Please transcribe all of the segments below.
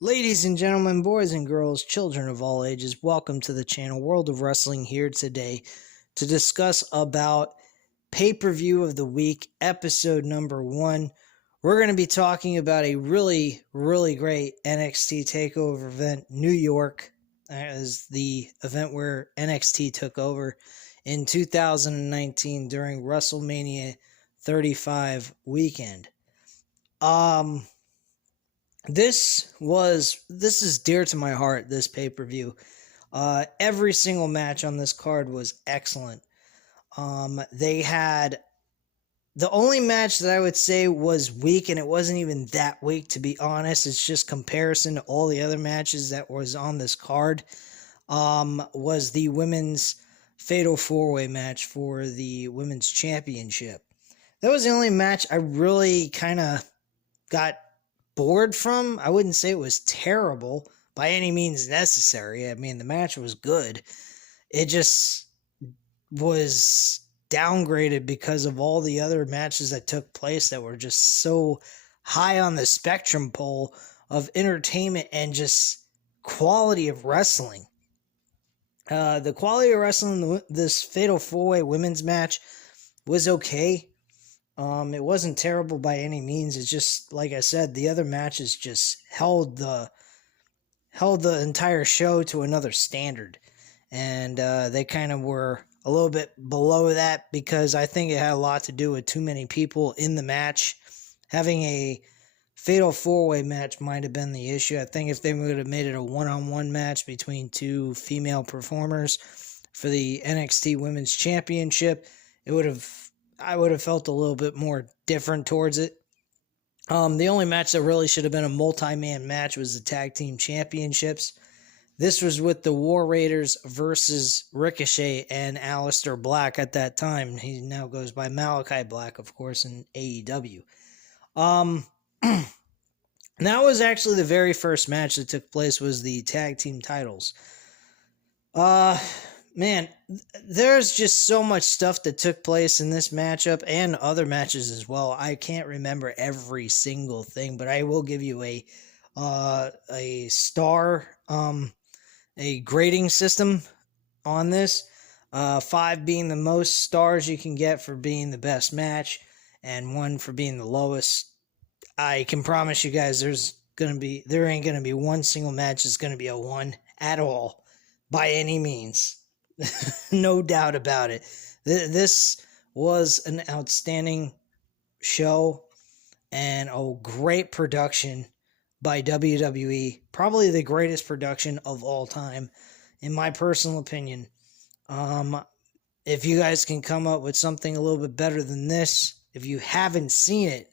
Ladies and gentlemen, boys and girls, children of all ages, welcome to the channel World of Wrestling here today to discuss about pay-per-view of the week, episode number 1. We're going to be talking about a really great NXT Takeover event, New York, as the event where NXT took over in 2019 during WrestleMania 35 weekend. This is dear to my heart, this pay-per-view. Every single match on this card was excellent. They had the only match that I would say was weak, and it wasn't even that weak, to be honest. It's just comparison to all the other matches that was on this card. Was the women's Fatal 4-Way match for the women's championship. That was the only match I really kind of got bored from. I wouldn't say it was terrible by any means necessary. I mean, the match was good. It just was downgraded because of all the other matches that took place that were just so high on the spectrum pole of entertainment and just quality of wrestling. The quality of wrestling, this Fatal 4-Way women's match was okay. It wasn't terrible by any means. It's just, like I said, the other matches just held the entire show to another standard. And they kind of were a little bit below that because I think it had a lot to do with too many people in the match. Having a Fatal 4-Way match might have been the issue. I think if they would have made it a one-on-one match between two female performers for the NXT Women's Championship, I would have felt a little bit more different towards it. The only match that really should have been a multi-man match was the Tag Team Championships. This was with the War Raiders versus Ricochet and Aleister Black at that time. He now goes by Malachi Black, of course, in AEW. That was actually the very first match that took place, was the tag team titles. Man, there's just so much stuff that took place in this matchup and other matches as well. I can't remember every single thing, but I will give you a grading system on this. 5 being the most stars you can get for being the best match, and 1 for being the lowest. I can promise you guys there ain't gonna be one single match that's gonna be a 1 at all by any means. No doubt about it. This was an outstanding show and a great production by WWE. Probably the greatest production of all time, in my personal opinion. If you guys can come up with something a little bit better than this, if you haven't seen it,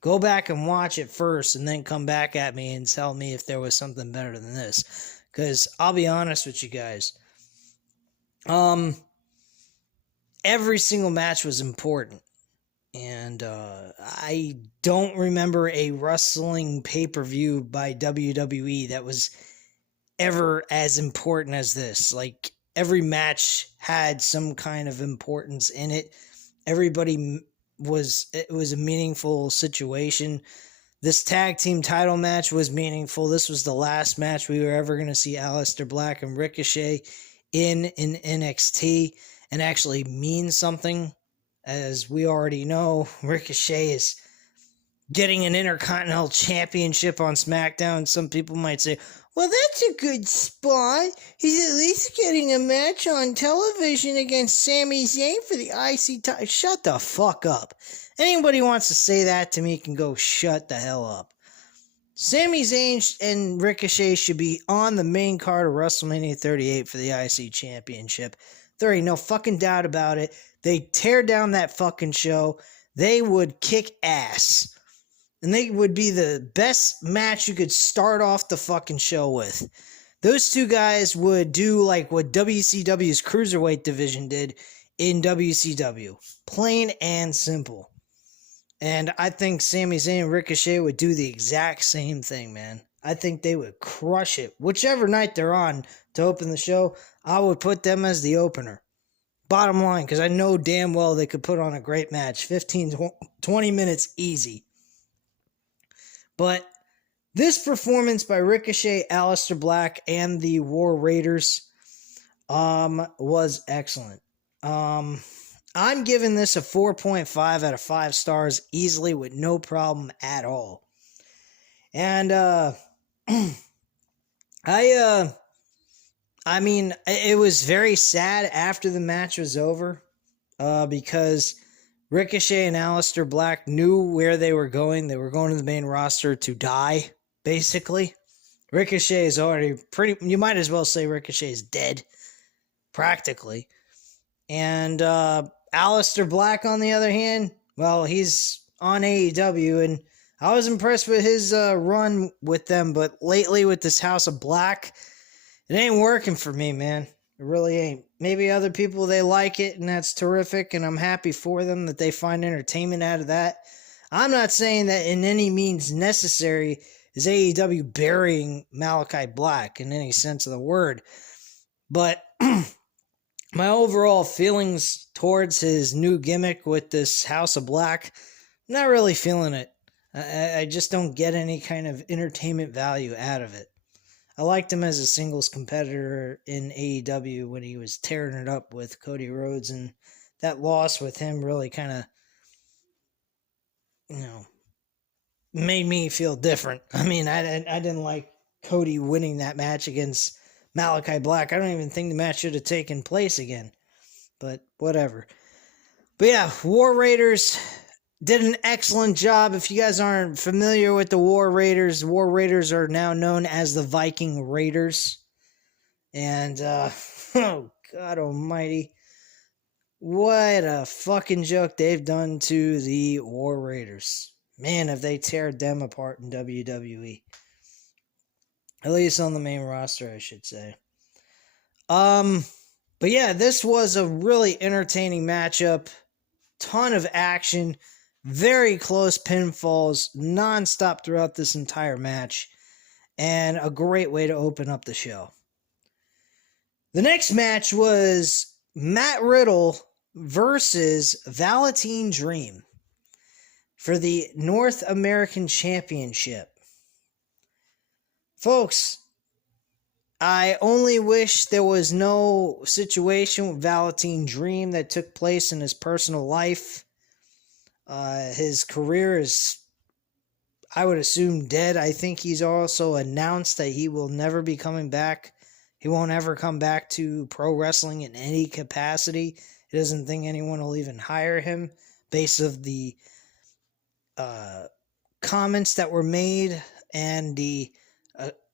go back and watch it first and then come back at me and tell me if there was something better than this. Because I'll be honest with you guys. Every single match was important, and I don't remember a wrestling pay-per-view by WWE that was ever as important as this. Like, every match had some kind of importance in it. It was a meaningful situation. This tag team title match was meaningful. This was the last match we were ever going to see Aleister Black and Ricochet in NXT and actually mean something. As we already know, Ricochet is getting an Intercontinental Championship on SmackDown. Some people might say, well, that's a good spot. He's at least getting a match on television against Sami Zayn for the IC title. Shut the fuck up. Anybody wants to say that to me can go shut the hell up. Sami Zayn and Ricochet should be on the main card of WrestleMania 38 for the IC Championship. There ain't no fucking doubt about it. They tear down that fucking show. They would kick ass. And they would be the best match you could start off the fucking show with. Those two guys would do like what WCW's Cruiserweight division did in WCW. Plain and simple. And I think Sami Zayn and Ricochet would do the exact same thing, man. I think they would crush it. Whichever night they're on to open the show, I would put them as the opener. Bottom line, because I know damn well they could put on a great match. 15, 20 minutes easy. But This performance by Ricochet, Aleister Black, and the War Raiders was excellent. I'm giving this a 4.5 out of 5 stars easily with no problem at all. And I mean, it was very sad after the match was over, because Ricochet and Aleister Black knew where they were going. They were going to the main roster to die, basically. Ricochet is already you might as well say Ricochet is dead, practically. And Aleister Black, on the other hand, well, he's on AEW, and I was impressed with his run with them, but lately with this House of Black, it ain't working for me, man. It really ain't. Maybe other people, they like it, and that's terrific, and I'm happy for them that they find entertainment out of that. I'm not saying that in any means necessary is AEW burying Malachi Black in any sense of the word, but my overall feelings towards his new gimmick with this House of Black, I'm not really feeling it. I just don't get any kind of entertainment value out of it. I liked him as a singles competitor in AEW when he was tearing it up with Cody Rhodes, and that loss with him really kind of, made me feel different. I mean, I didn't like Cody winning that match against Malachi Black. I don't even think the match should have taken place again, but whatever. But yeah, War Raiders did an excellent job. If you guys aren't familiar with the War Raiders are now known as the Viking Raiders. And, oh God almighty, what a fucking joke they've done to the War Raiders. Man, have they teared them apart in WWE. At least on the main roster, I should say. But yeah, this was a really entertaining matchup. Ton of action. Very close pinfalls, nonstop throughout this entire match, and a great way to open up the show. The next match was Matt Riddle versus Valetine Dream for the North American Championship. Folks, I only wish there was no situation with Valetine Dream that took place in his personal life. His career is, I would assume, dead. I think he's also announced that he will never be coming back. He won't ever come back to pro wrestling in any capacity. He doesn't think anyone will even hire him based of the comments that were made and the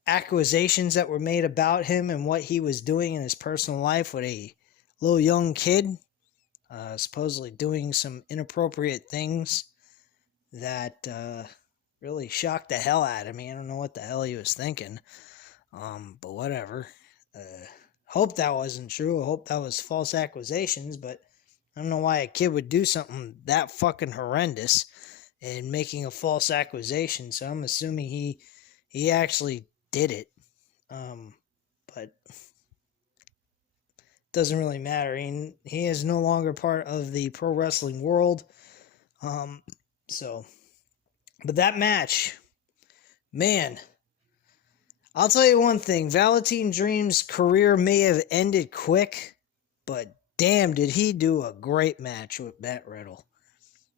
accusations that were made about him and what he was doing in his personal life with a little young kid. Supposedly doing some inappropriate things that really shocked the hell out of me. I don't know what the hell he was thinking, but whatever. Hope that wasn't true. I hope that was false accusations, but I don't know why a kid would do something that fucking horrendous and making a false accusation, so I'm assuming he actually did it. But doesn't really matter. He is no longer part of the pro wrestling world. But that match, man, I'll tell you one thing. Valetine Dream's career may have ended quick, but damn, did he do a great match with Matt Riddle.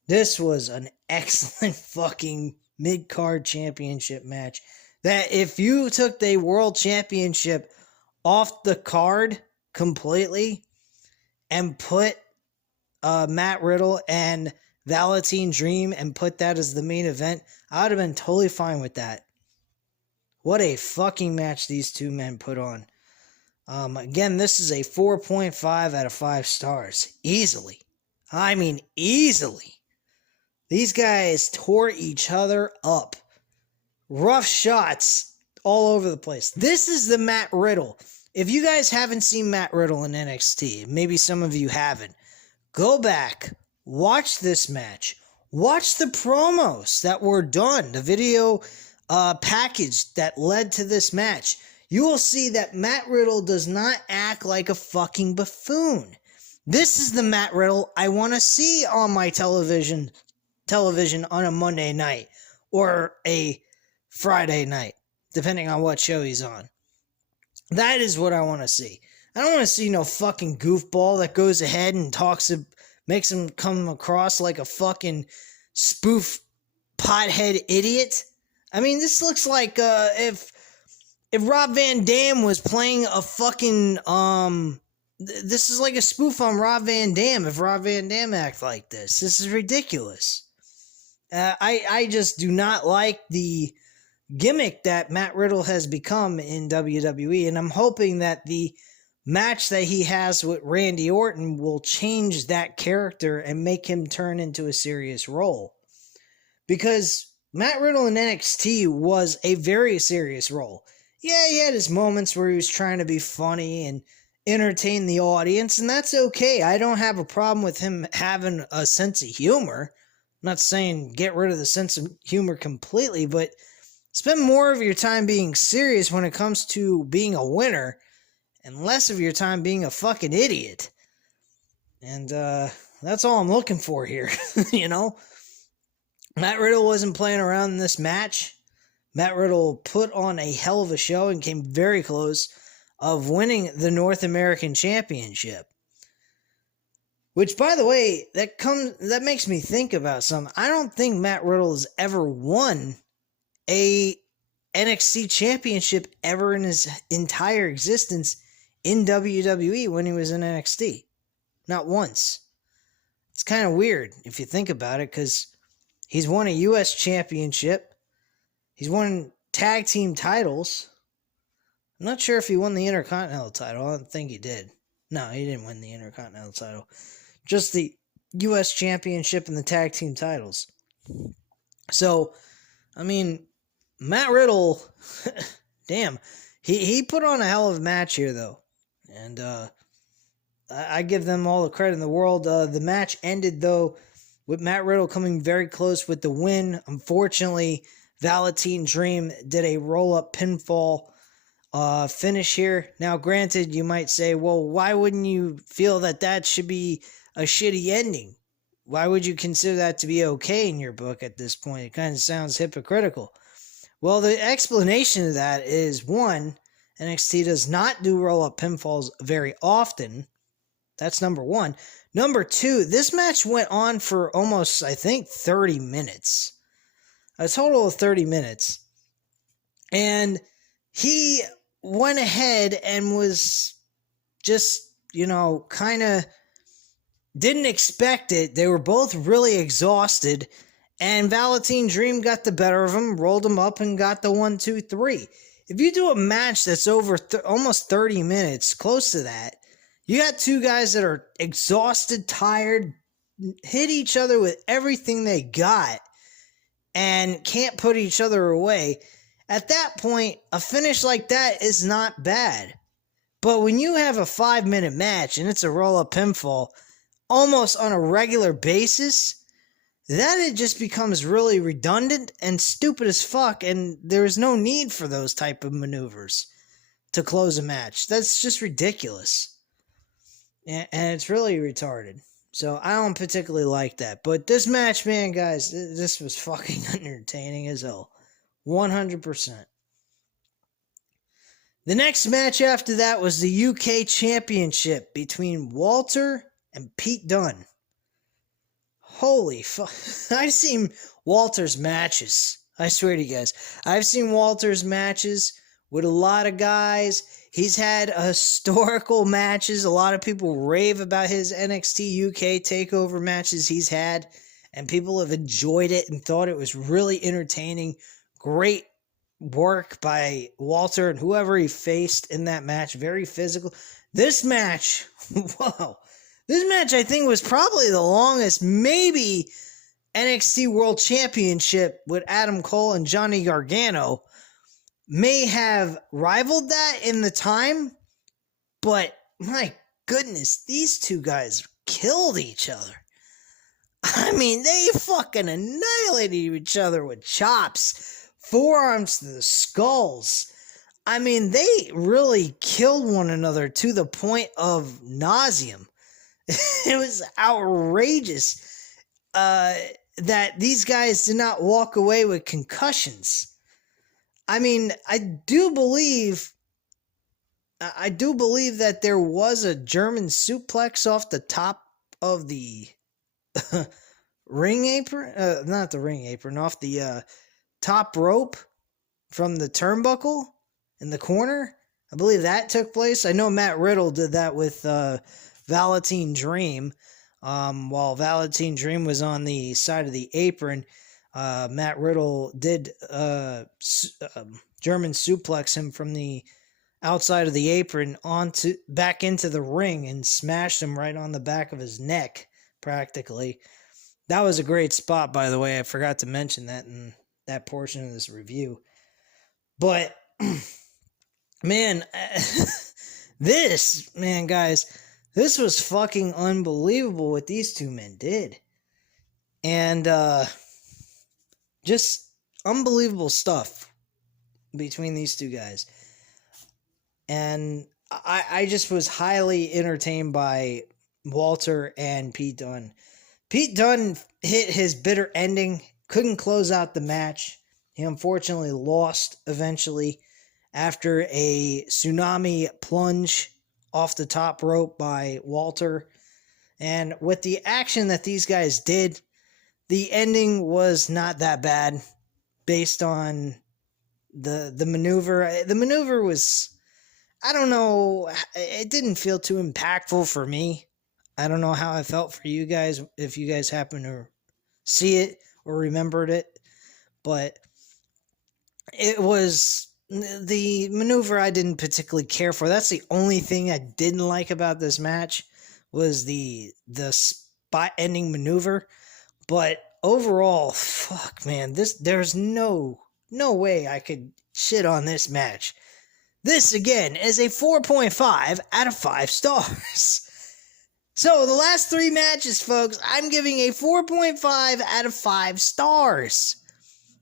This was an excellent fucking mid-card championship match. That if you took the world championship off the card completely and put Matt Riddle and Valetine Dream and put that as the main event, I would have been totally fine with that. What a fucking match these two men put on. Again, this is a 4.5 out of 5 stars. Easily. I mean, easily. These guys tore each other up. Rough shots all over the place. This is the Matt Riddle. If you guys haven't seen Matt Riddle in NXT, maybe some of you haven't, go back, watch this match, watch the promos that were done, the video package that led to this match. You will see that Matt Riddle does not act like a fucking buffoon. This is the Matt Riddle I want to see on my television on a Monday night, or a Friday night, depending on what show he's on. That is what I want to see. I don't want to see no fucking goofball that goes ahead and makes him come across like a fucking spoof pothead idiot. I mean, this looks like if Rob Van Dam was playing a fucking this is like a spoof on Rob Van Dam. If Rob Van Dam act like this is ridiculous. I just do not like the gimmick that Matt Riddle has become in WWE, and I'm hoping that the match that he has with Randy Orton will change that character and make him turn into a serious role. Because Matt Riddle in NXT was a very serious role. Yeah, he had his moments where he was trying to be funny and entertain the audience, and that's okay. I don't have a problem with him having a sense of humor. I'm not saying get rid of the sense of humor completely, but spend more of your time being serious when it comes to being a winner and less of your time being a fucking idiot. And that's all I'm looking for here, you know? Matt Riddle wasn't playing around in this match. Matt Riddle put on a hell of a show and came very close of winning the North American Championship. Which, by the way, that makes me think about something. I don't think Matt Riddle has ever won a NXT championship ever in his entire existence in WWE when he was in NXT. Not once. It's kind of weird if you think about it, because he's won a U.S. championship. He's won tag team titles. I'm not sure if he won the Intercontinental title. I don't think he did. No, he didn't win the Intercontinental title. Just the U.S. championship and the tag team titles. So, I mean, Matt Riddle, damn, he put on a hell of a match here, though. And I give them all the credit in the world. The match ended, though, with Matt Riddle coming very close with the win. Unfortunately, Valetine Dream did a roll-up pinfall finish here. Now, granted, you might say, well, why wouldn't you feel that should be a shitty ending? Why would you consider that to be okay in your book at this point? It kind of sounds hypocritical. Well, the explanation of that is, one, NXT does not do roll-up pinfalls very often. That's number one. Number two, this match went on for almost, I think, 30 minutes. A total of 30 minutes. And he went ahead and was just, kind of didn't expect it. They were both really exhausted. And Valetine Dream got the better of him, rolled him up, and got the 1, 2, 3. If you do a match that's over almost 30 minutes, close to that, you got two guys that are exhausted, tired, hit each other with everything they got, and can't put each other away. At that point, a finish like that is not bad. But when you have a 5-minute match and it's a roll-up pinfall almost on a regular basis, then it just becomes really redundant and stupid as fuck, and there's no need for those type of maneuvers to close a match. That's just ridiculous. And it's really retarded. So I don't particularly like that. But this match, man, guys, this was fucking entertaining as hell. 100%. The next match after that was the UK Championship between Walter and Pete Dunne. Holy fuck. I've seen Walter's matches. I swear to you guys. I've seen Walter's matches with a lot of guys. He's had historical matches. A lot of people rave about his NXT UK takeover matches he's had. And people have enjoyed it and thought it was really entertaining. Great work by Walter and whoever he faced in that match. Very physical. This match, whoa. This match, I think, was probably the longest, maybe NXT World Championship with Adam Cole and Johnny Gargano may have rivaled that in the time, but my goodness, these two guys killed each other. I mean, they fucking annihilated each other with chops, forearms to the skulls. I mean, they really killed one another to the point of nauseam. It was outrageous that these guys did not walk away with concussions. I mean, I do believe that there was a German suplex off the top of the ring apron, not the ring apron, off the top rope from the turnbuckle in the corner. I believe that took place. I know Matt Riddle did that with Valetine Dream. While Valetine Dream was on the side of the apron, Matt Riddle did German suplex him from the outside of the apron onto back into the ring and smashed him right on the back of his neck, practically. That was a great spot, by the way. I forgot to mention that in that portion of this review. But, man, guys, this was fucking unbelievable what these two men did. And, just unbelievable stuff between these two guys. And I just was highly entertained by Walter and Pete Dunne. Pete Dunne hit his bitter ending, couldn't close out the match. He unfortunately lost eventually after a tsunami plunge off the top rope by Walter. And with the action that these guys did, the ending was not that bad based on the maneuver. The maneuver was, I don't know, it didn't feel too impactful for me. I don't know how it felt for you guys, if you guys happen to see it or remembered it. But it was the maneuver I didn't particularly care for. That's the only thing I didn't like about this match, was the spot ending maneuver. But overall, fuck, man, there's no way I could shit on this match. This, again, is a 4.5 out of 5 stars. So, the last 3 matches, folks, I'm giving a 4.5 out of 5 stars.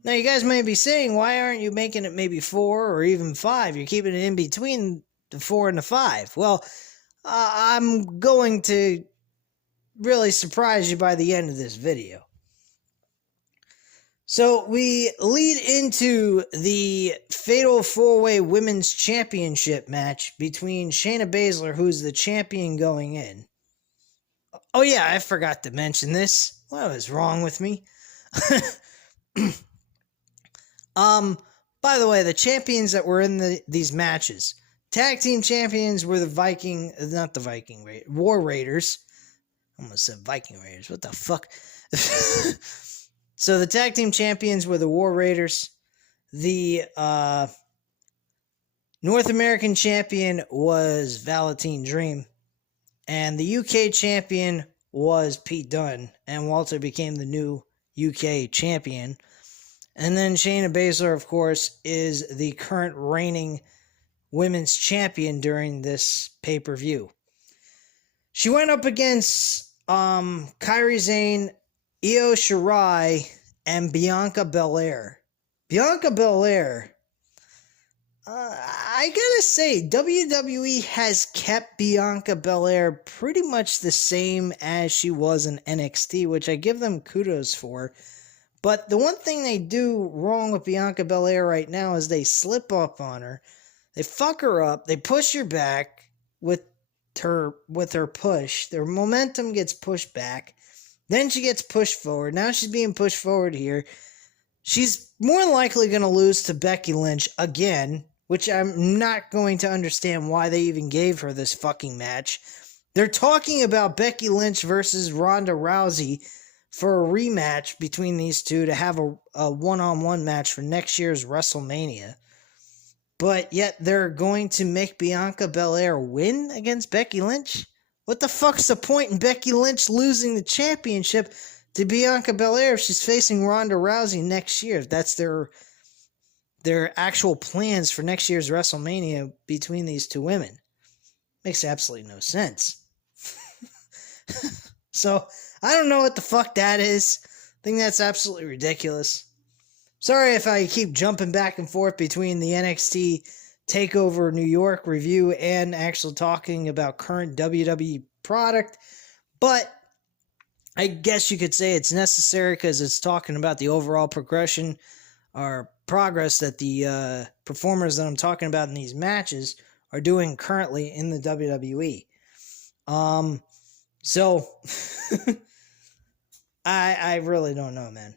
Now, you guys may be saying, why aren't you making it maybe 4 or even 5? You're keeping it in between the 4 and the 5. Well, I'm going to really surprise you by the end of this video. So, we lead into the Fatal 4-Way Women's Championship match between Shayna Baszler, who's the champion going in. Oh yeah, I forgot to mention this. What was wrong with me? By the way, the champions that were in these matches, tag team champions were War Raiders. I almost said Viking Raiders. What the fuck? So the tag team champions were the War Raiders. The North American champion was Valetine Dream. And the UK champion was Pete Dunne. And Walter became the new UK champion. And then Shayna Baszler, of course, is the current reigning women's champion during this pay-per-view. She went up against Kairi Sane, Io Shirai, and Bianca Belair. Bianca Belair, I gotta say, WWE has kept Bianca Belair pretty much the same as she was in NXT, which I give them kudos for. But the one thing they do wrong with Bianca Belair right now is they slip up on her. They fuck her up. They push her back with her push. Their momentum gets pushed back. Then she gets pushed forward. Now she's being pushed forward here. She's more than likely going to lose to Becky Lynch again, which I'm not going to understand why they even gave her this fucking match. They're talking about Becky Lynch versus Ronda Rousey for a rematch between these two to have a one-on-one match for next year's WrestleMania. But yet they're going to make Bianca Belair win against Becky Lynch? What the fuck's the point in Becky Lynch losing the championship to Bianca Belair if she's facing Ronda Rousey next year? That's their actual plans for next year's WrestleMania between these two women. Makes absolutely no sense. So, I don't know what the fuck that is. I think that's absolutely ridiculous. Sorry if I keep jumping back and forth between the NXT Takeover New York review and actually talking about current WWE product, but I guess you could say it's necessary because it's talking about the overall progression or progress that the performers that I'm talking about in these matches are doing currently in the WWE. So I really don't know, man.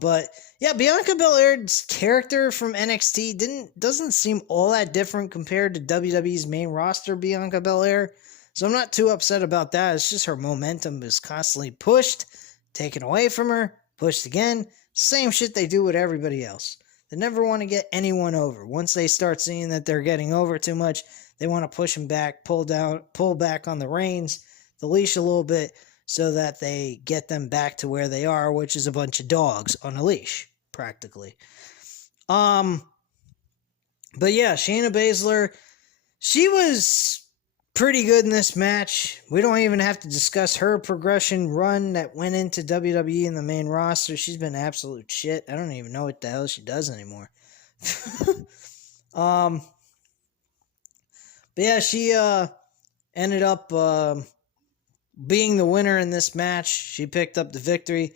But yeah, Bianca Belair's character from NXT doesn't seem all that different compared to WWE's main roster Bianca Belair. So I'm not too upset about that. It's just her momentum is constantly pushed, taken away from her, pushed again. Same shit they do with everybody else. They never want to get anyone over. Once they start seeing that they're getting over too much, they want to push them back, pull back on the reins, the leash a little bit, so that they get them back to where they are, which is a bunch of dogs on a leash, practically. But yeah, Shayna Baszler, she was pretty good in this match. We don't even have to discuss her progression run that went into WWE in the main roster. She's been absolute shit. I don't even know what the hell she does anymore. But yeah, she ended up being the winner in this match. She picked up the victory,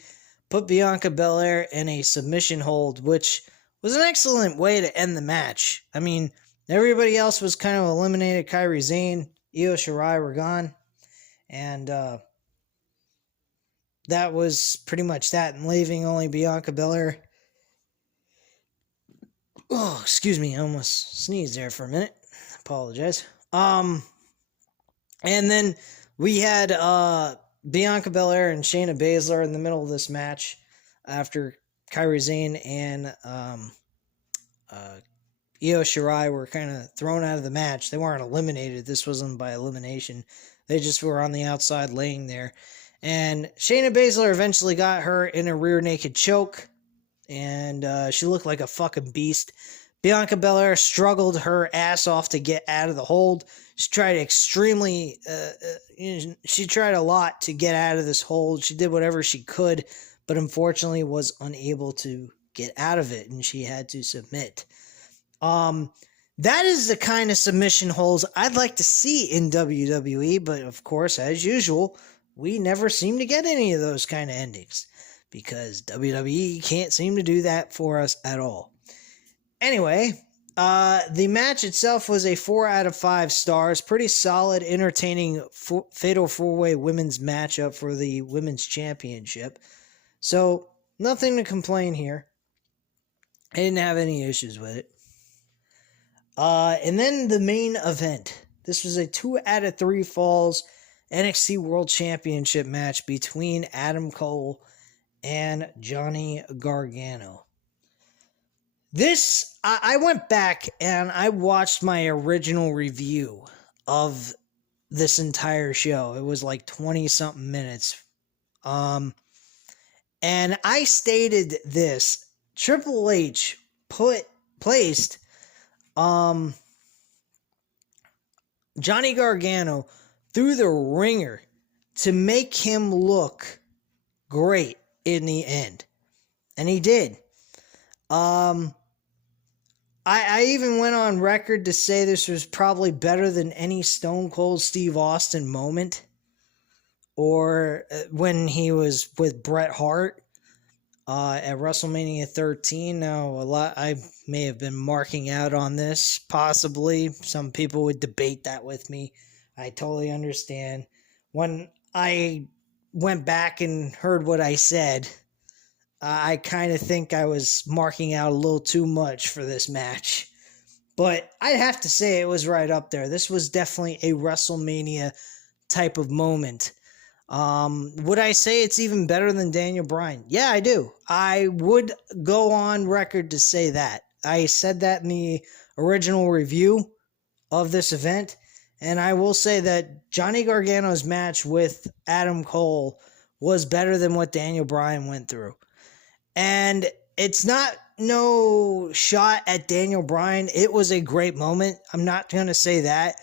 put Bianca Belair in a submission hold, which was an excellent way to end the match. I mean, everybody else was kind of eliminated. Kairi Sane, Io Shirai were gone. And that was pretty much that. And leaving only Bianca Belair. Oh, excuse me. I almost sneezed there for a minute. Apologize. And then we had Bianca Belair and Shayna Baszler in the middle of this match after Kairi Sane and Io Shirai were kind of thrown out of the match. They weren't eliminated. This wasn't by elimination. They just were on the outside laying there. And Shayna Baszler eventually got her in a rear naked choke. And she looked like a fucking beast. Bianca Belair struggled her ass off to get out of the hold. She tried she tried a lot to get out of this hold. She did whatever she could, but unfortunately was unable to get out of it, and she had to submit. That is the kind of submission holds I'd like to see in WWE, but of course, as usual, we never seem to get any of those kind of endings because WWE can't seem to do that for us at all. Anyway, the match itself was a 4 out of 5 stars. Pretty solid, entertaining Fatal 4-Way women's matchup for the Women's Championship. So, nothing to complain here. I didn't have any issues with it. And then the main event. This was a 2 out of 3 falls NXT World Championship match between Adam Cole and Johnny Gargano. This, I went back and I watched my original review of this entire show. It was like 20-something minutes. And I stated this. Triple H placed Johnny Gargano through the ringer to make him look great in the end. And he did. I even went on record to say this was probably better than any Stone Cold Steve Austin moment, or when he was with Bret Hart at WrestleMania 13. Now, I may have been marking out on this, possibly. Some people would debate that with me. I totally understand. When I went back and heard what I said, I kind of think I was marking out a little too much for this match. But I'd have to say it was right up there. This was definitely a WrestleMania type of moment. Would I say it's even better than Daniel Bryan? Yeah, I do. I would go on record to say that. I said that in the original review of this event. And I will say that Johnny Gargano's match with Adam Cole was better than what Daniel Bryan went through. And it's not no shot at Daniel Bryan. It was a great moment. I'm not going to say that.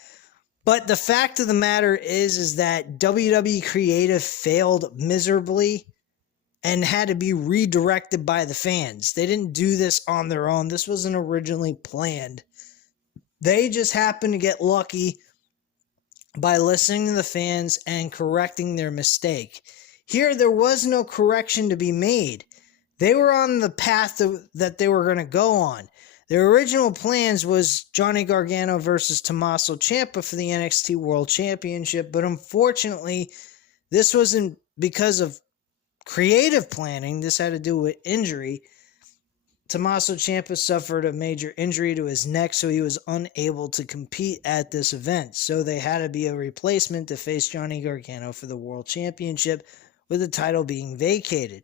But the fact of the matter is that WWE Creative failed miserably and had to be redirected by the fans. They didn't do this on their own. This wasn't originally planned. They just happened to get lucky by listening to the fans and correcting their mistake. Here, there was no correction to be made. they were on the path that they were going to go on. Their original plans was Johnny Gargano versus Tommaso Ciampa for the NXT World Championship, but unfortunately, this wasn't because of creative planning. This had to do with injury. Tommaso Ciampa suffered a major injury to his neck, so he was unable to compete at this event. So they had to be a replacement to face Johnny Gargano for the World Championship, with the title being vacated.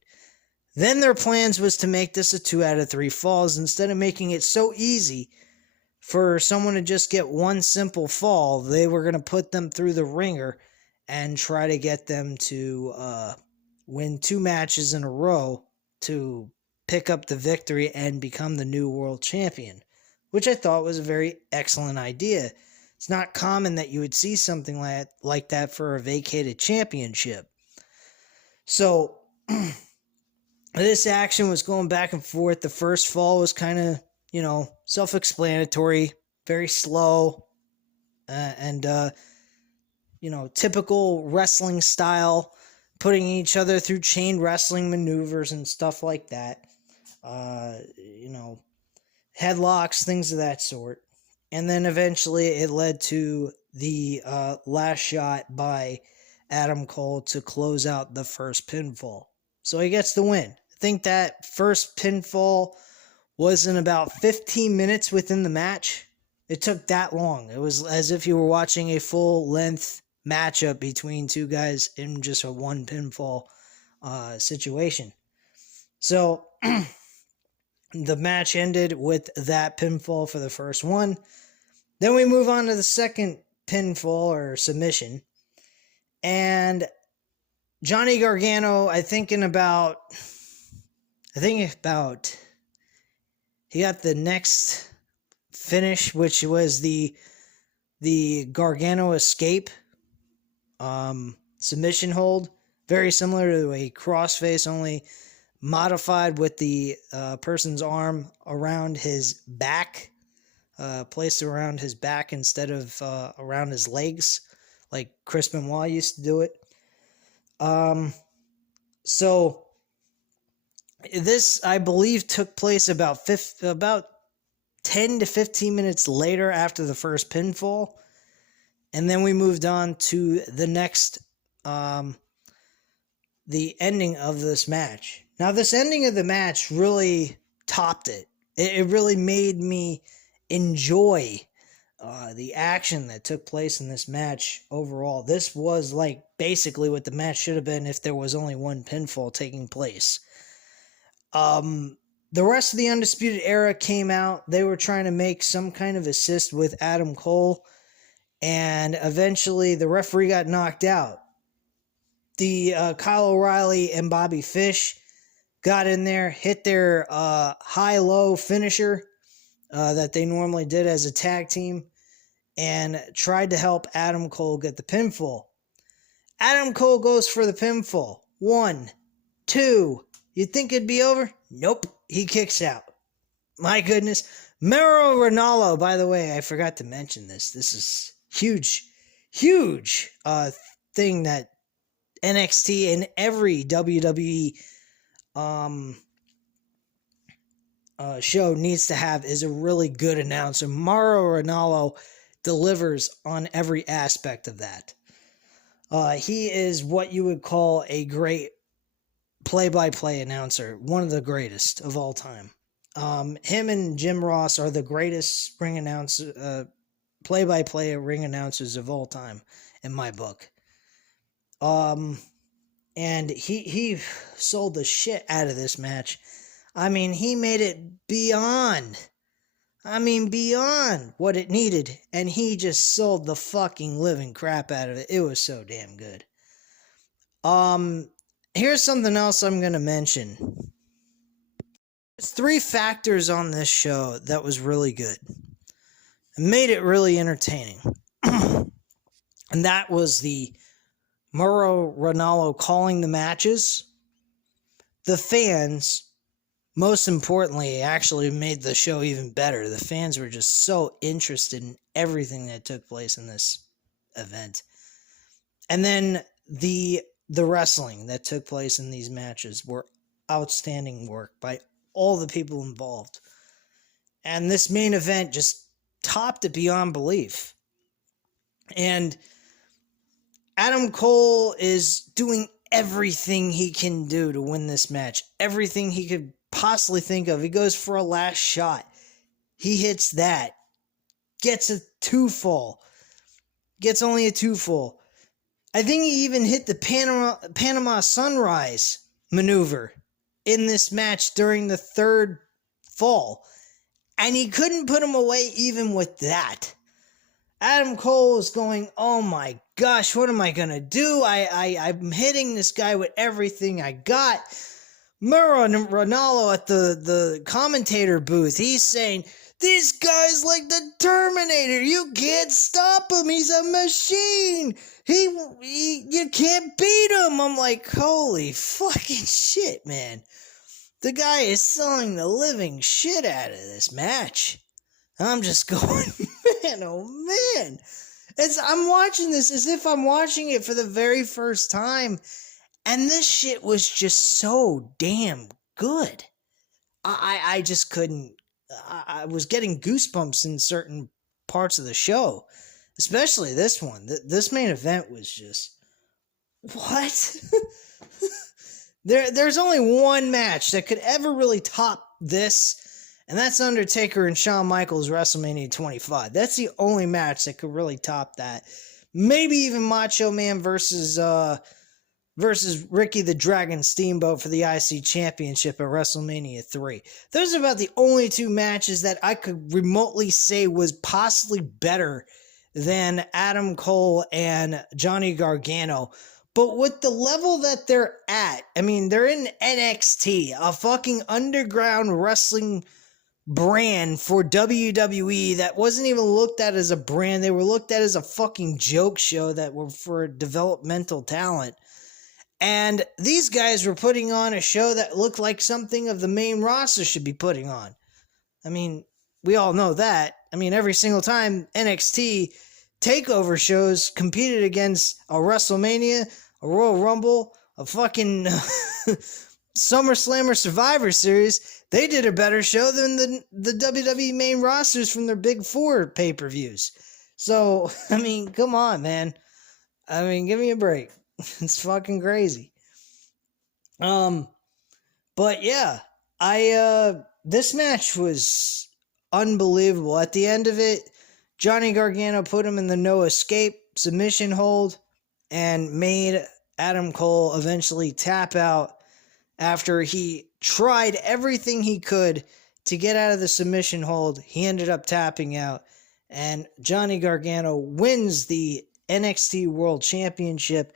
Then their plans was to make this a 2 out of 3 falls instead of making it so easy for someone to just get one simple fall. They were going to put them through the ringer and try to get them to win 2 matches in a row to pick up the victory and become the new world champion, which I thought was a very excellent idea. It's not common that you would see something like that for a vacated championship. So this action was going back and forth. The first fall was kind of, self-explanatory, very slow, and typical wrestling style, putting each other through chain wrestling maneuvers and stuff like that. Headlocks, things of that sort. And then eventually it led to the last shot by Adam Cole to close out the first pinfall. So he gets the win. I think that first pinfall was in about 15 minutes within the match. It took that long. It was as if you were watching a full-length matchup between two guys in just a one pinfall situation. So the match ended with that pinfall for the first one. Then we move on to the second pinfall or submission. And Johnny Gargano, he got the next finish, which was the Gargano escape submission hold. Very similar to a crossface, only modified with the person's arm around his back, placed around his back instead of around his legs, like Chris Benoit used to do it. So this, I believe, took place about 10 to 15 minutes later after the first pinfall. And then we moved on to the next, the ending of this match. Now, this ending of the match really topped it. It really made me enjoy the action that took place in this match overall. This was like basically what the match should have been if there was only one pinfall taking place. The rest of the Undisputed Era came out. They were trying to make some kind of assist with Adam Cole, and eventually the referee got knocked out. The Kyle O'Reilly and Bobby Fish got in there, hit their high-low finisher that they normally did as a tag team, and tried to help Adam Cole get the pinfall. Adam Cole goes for the pinfall. 1, 2. You think it'd be over? Nope. He kicks out. My goodness. Mauro Ranallo, by the way, I forgot to mention this. This is huge thing that NXT and every WWE show needs to have is a really good announcer. Mauro Ranallo delivers on every aspect of that. He is what you would call a great play-by-play announcer, one of the greatest of all time. Him and Jim Ross are the greatest ring announcer, play-by-play ring announcers of all time, in my book. And he sold the shit out of this match. I mean, he made it beyond what it needed, and he just sold the fucking living crap out of it. It was so damn good. Here's something else I'm going to mention. There's 3 factors on this show that was really good. It made it really entertaining. And that was the Mauro Ranallo calling the matches. The fans, most importantly, actually made the show even better. The fans were just so interested in everything that took place in this event. And then the wrestling that took place in these matches were outstanding work by all the people involved. And this main event just topped it beyond belief. And Adam Cole is doing everything he can do to win this match. Everything he could possibly think of. He goes for a last shot. He hits that. Gets a 2-fall. Gets only a 2-fall. I think he even hit the Panama Sunrise maneuver in this match during the 3rd fall. And he couldn't put him away even with that. Adam Cole is going, oh my gosh, what am I going to do? I'm hitting this guy with everything I got. Muro Ronaldo at the commentator booth, he's saying, this guy's like the Terminator. You can't stop him. He's a machine. You can't beat him. I'm like, holy fucking shit, man. The guy is selling the living shit out of this match. I'm just going, man, oh man. I'm watching this as if I'm watching it for the very first time. And this shit was just so damn good. I just couldn't. I was getting goosebumps in certain parts of the show. Especially this one. This main event was just... What? There's only one match that could ever really top this. And that's Undertaker and Shawn Michaels WrestleMania 25. That's the only match that could really top that. Maybe even Macho Man versus Ricky the Dragon Steamboat for the IC Championship at WrestleMania 3. Those are about the only two matches that I could remotely say was possibly better than Adam Cole and Johnny Gargano. But with the level that they're at, I mean, they're in NXT, a fucking underground wrestling brand for WWE that wasn't even looked at as a brand. They were looked at as a fucking joke show that were for developmental talent. And these guys were putting on a show that looked like something of the main roster should be putting on. I mean, we all know that. I mean, every single time NXT Takeover shows competed against a WrestleMania, a Royal Rumble, a fucking SummerSlam or Survivor Series, they did a better show than the WWE main rosters from their Big Four pay-per-views. So, I mean, come on, man. I mean, give me a break. It's fucking crazy. But yeah, this match was unbelievable. At the end of it, Johnny Gargano put him in the no escape submission hold and made Adam Cole eventually tap out after he tried everything he could to get out of the submission hold. He ended up tapping out, and Johnny Gargano wins the NXT World Championship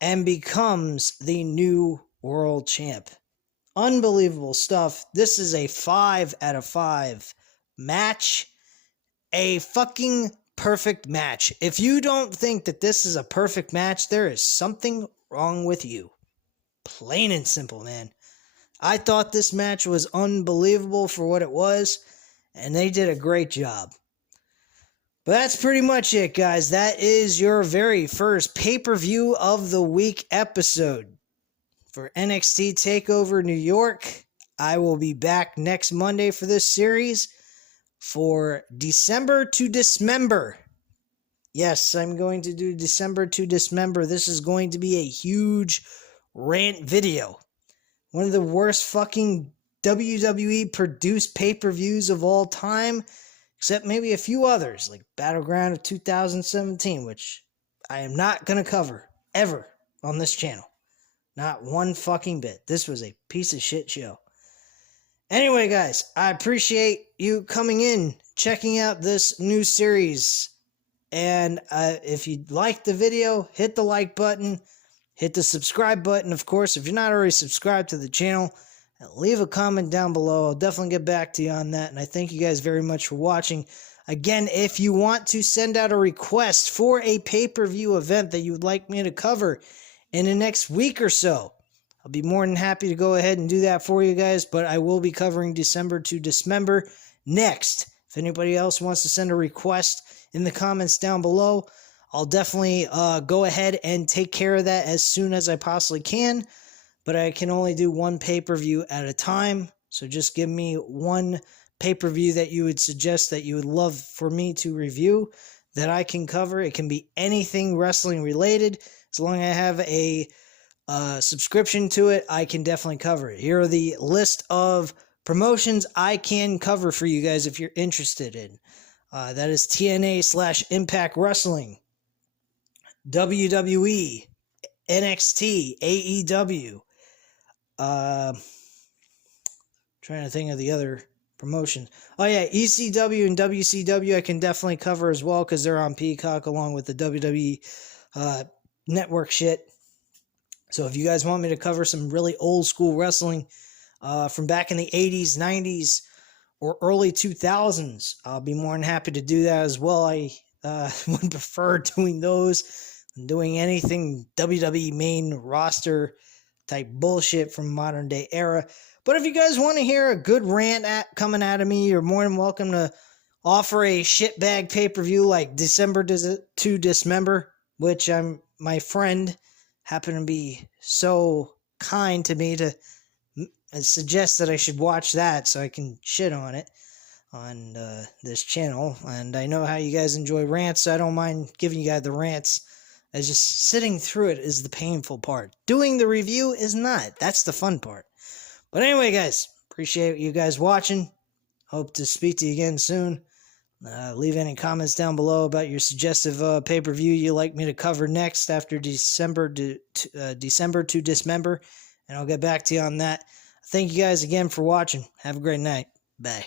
and becomes the new world champ. Unbelievable stuff. This is a 5 out of 5 match. A fucking perfect match. If you don't think that this is a perfect match, there is something wrong with you. Plain and simple, man. I thought this match was unbelievable for what it was, and they did a great job. But that's pretty much it, guys. That is your very first pay-per-view of the week episode for NXT TakeOver New York. I will be back next Monday for this series for December to Dismember. Yes, I'm going to do December to Dismember. This is going to be a huge rant video. One of the worst fucking WWE produced pay-per-views of all time, except maybe a few others, like Battleground of 2017, which I am not going to cover, ever, on this channel. Not one fucking bit. This was a piece of shit show. Anyway, guys, I appreciate you coming in, checking out this new series. And if you liked the video, hit the like button, hit the subscribe button, of course. If you're not already subscribed to the channel, leave a comment down below. I'll definitely get back to you on that. And I thank you guys very much for watching. Again, if you want to send out a request for a pay-per-view event that you would like me to cover in the next week or so, I'll be more than happy to go ahead and do that for you guys. But I will be covering December to Dismember next. If anybody else wants to send a request in the comments down below, I'll definitely go ahead and take care of that as soon as I possibly can. but I can only do one pay-per-view at a time. So just give me one pay-per-view that you would suggest that you would love for me to review that I can cover. It can be anything wrestling related. As long as I have a subscription to it, I can definitely cover it. Here are the list of promotions I can cover for you guys if you're interested in. That is TNA/Impact Wrestling, WWE, NXT, AEW. Trying to think of the other promotions. Oh yeah, ECW and WCW I can definitely cover as well because they're on Peacock along with the WWE network shit. So if you guys want me to cover some really old school wrestling from back in the 80s, 90s, or early 2000s, I'll be more than happy to do that as well. I would prefer doing those than doing anything WWE main roster type bullshit from modern day era. But if you guys want to hear a good rant coming out of me, you're more than welcome to offer a shitbag pay-per-view like December to Dismember, which my friend happened to be so kind to me to suggest that I should watch that so I can shit on it on this channel. And I know how you guys enjoy rants, so I don't mind giving you guys the rants. As just sitting through it is the painful part. Doing the review is not. That's the fun part. But anyway, guys, appreciate you guys watching. Hope to speak to you again soon. Leave any comments down below about your suggestive pay-per-view you'd like me to cover next after December to Dismember, and I'll get back to you on that. Thank you guys again for watching. Have a great night. Bye.